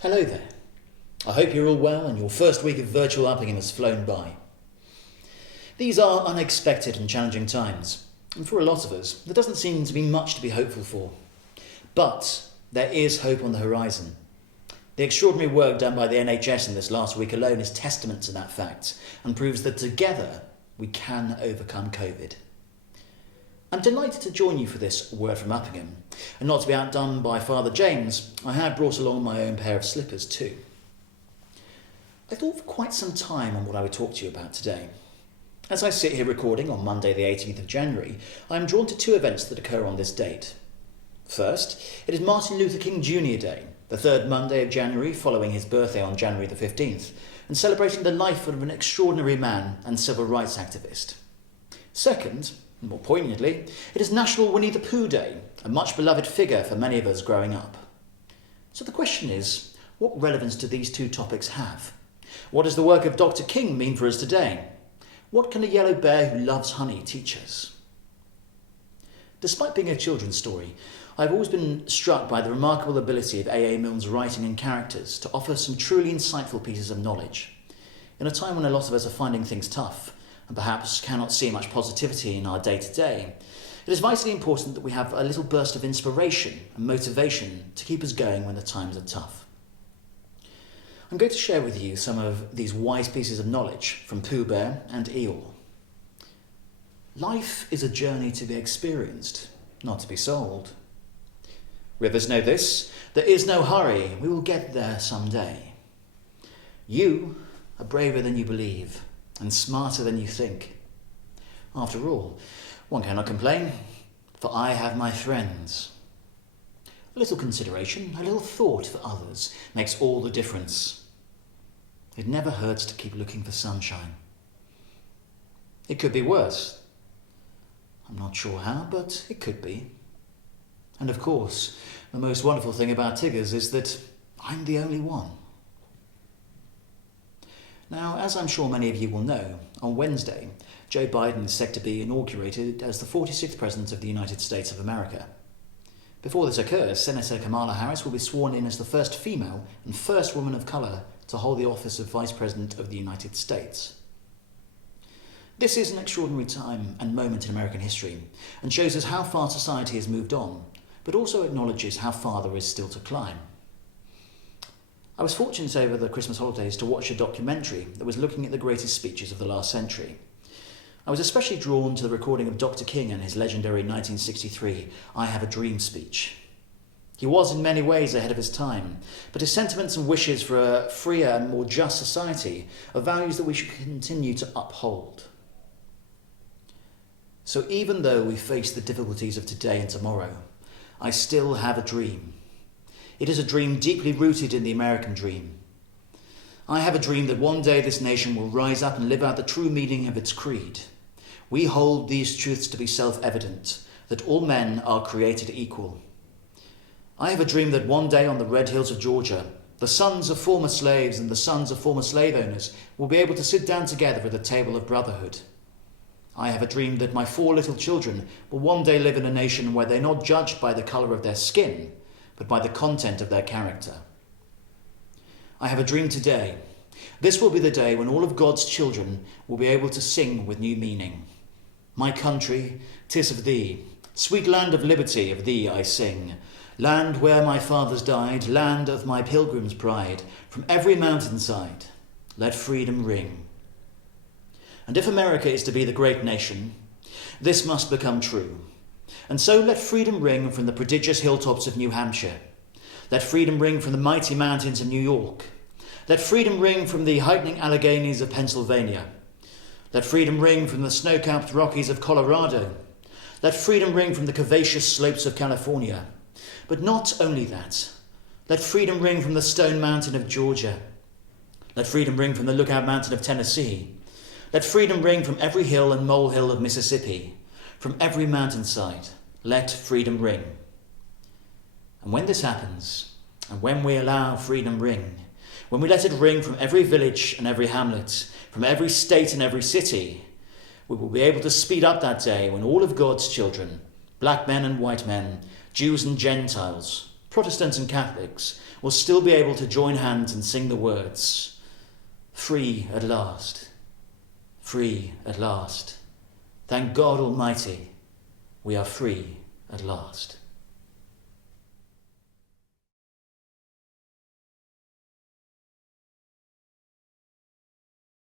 Hello there. I hope you're all well and your first week of virtual Uppingham has flown by. These are unexpected and challenging times, and for a lot of us, there doesn't seem to be much to be hopeful for. But there is hope on the horizon. The extraordinary work done by the NHS in this last week alone is testament to that fact and proves that together we can overcome COVID. I'm delighted to join you for this Word from Uppingham, and not to be outdone by Father James, I have brought along my own pair of slippers too. I thought for quite some time on what I would talk to you about today. As I sit here recording on Monday the 18th of January, I am drawn to two events that occur on this date. First, it is Martin Luther King Jr. Day, the third Monday of January following his birthday on January the 15th, and celebrating the life of an extraordinary man and civil rights activist. Second, more poignantly, it is National Winnie the Pooh Day, a much beloved figure for many of us growing up. So the question is, what relevance do these two topics have? What does the work of Dr. King mean for us today? What can a yellow bear who loves honey teach us? Despite being a children's story, I've always been struck by the remarkable ability of A.A. Milne's writing and characters to offer some truly insightful pieces of knowledge. In a time when a lot of us are finding things tough, and perhaps cannot see much positivity in our day-to-day, it is vitally important that we have a little burst of inspiration and motivation to keep us going when the times are tough. I'm going to share with you some of these wise pieces of knowledge from Pooh Bear and Eeyore. Life is a journey to be experienced, not to be sold. Rivers know this. There is no hurry. We will get there someday. You are braver than you believe and smarter than you think. After all, one cannot complain, for I have my friends. A little consideration, a little thought for others makes all the difference. It never hurts to keep looking for sunshine. It could be worse. I'm not sure how, but it could be. And of course, the most wonderful thing about Tiggers is that I'm the only one. Now, as I'm sure many of you will know, on Wednesday, Joe Biden is set to be inaugurated as the 46th President of the United States of America. Before this occurs, Senator Kamala Harris will be sworn in as the first female and first woman of colour to hold the office of Vice President of the United States. This is an extraordinary time and moment in American history and shows us how far society has moved on, but also acknowledges how far there is still to climb. I was fortunate over the Christmas holidays to watch a documentary that was looking at the greatest speeches of the last century. I was especially drawn to the recording of Dr. King and his legendary 1963 I Have a Dream speech. He was in many ways ahead of his time, but his sentiments and wishes for a freer and more just society are values that we should continue to uphold. So even though we face the difficulties of today and tomorrow, I still have a dream. It is a dream deeply rooted in the American dream. I have a dream that one day this nation will rise up and live out the true meaning of its creed. We hold these truths to be self-evident, that all men are created equal. I have a dream that one day on the red hills of Georgia, the sons of former slaves and the sons of former slave owners will be able to sit down together at a table of brotherhood. I have a dream that my 4 little children will one day live in a nation where they're not judged by the colour of their skin, but by the content of their character. I have a dream today. This will be the day when all of God's children will be able to sing with new meaning. My country, 'tis of thee, sweet land of liberty, of thee I sing. Land where my fathers died, land of my pilgrim's pride, from every mountainside, let freedom ring. And if America is to be the great nation, this must become true. And so let freedom ring from the prodigious hilltops of New Hampshire. Let freedom ring from the mighty mountains of New York. Let freedom ring from the heightening Alleghenies of Pennsylvania. Let freedom ring from the snow-capped Rockies of Colorado. Let freedom ring from the curvaceous slopes of California. But not only that. Let freedom ring from the Stone Mountain of Georgia. Let freedom ring from the Lookout Mountain of Tennessee. Let freedom ring from every hill and molehill of Mississippi. From every mountainside, let freedom ring. And when this happens, and when we allow freedom ring, when we let it ring from every village and every hamlet, from every state and every city, we will be able to speed up that day when all of God's children, black men and white men, Jews and Gentiles, Protestants and Catholics will still be able to join hands and sing the words, "Free at last, free at last. Thank God Almighty, we are free at last."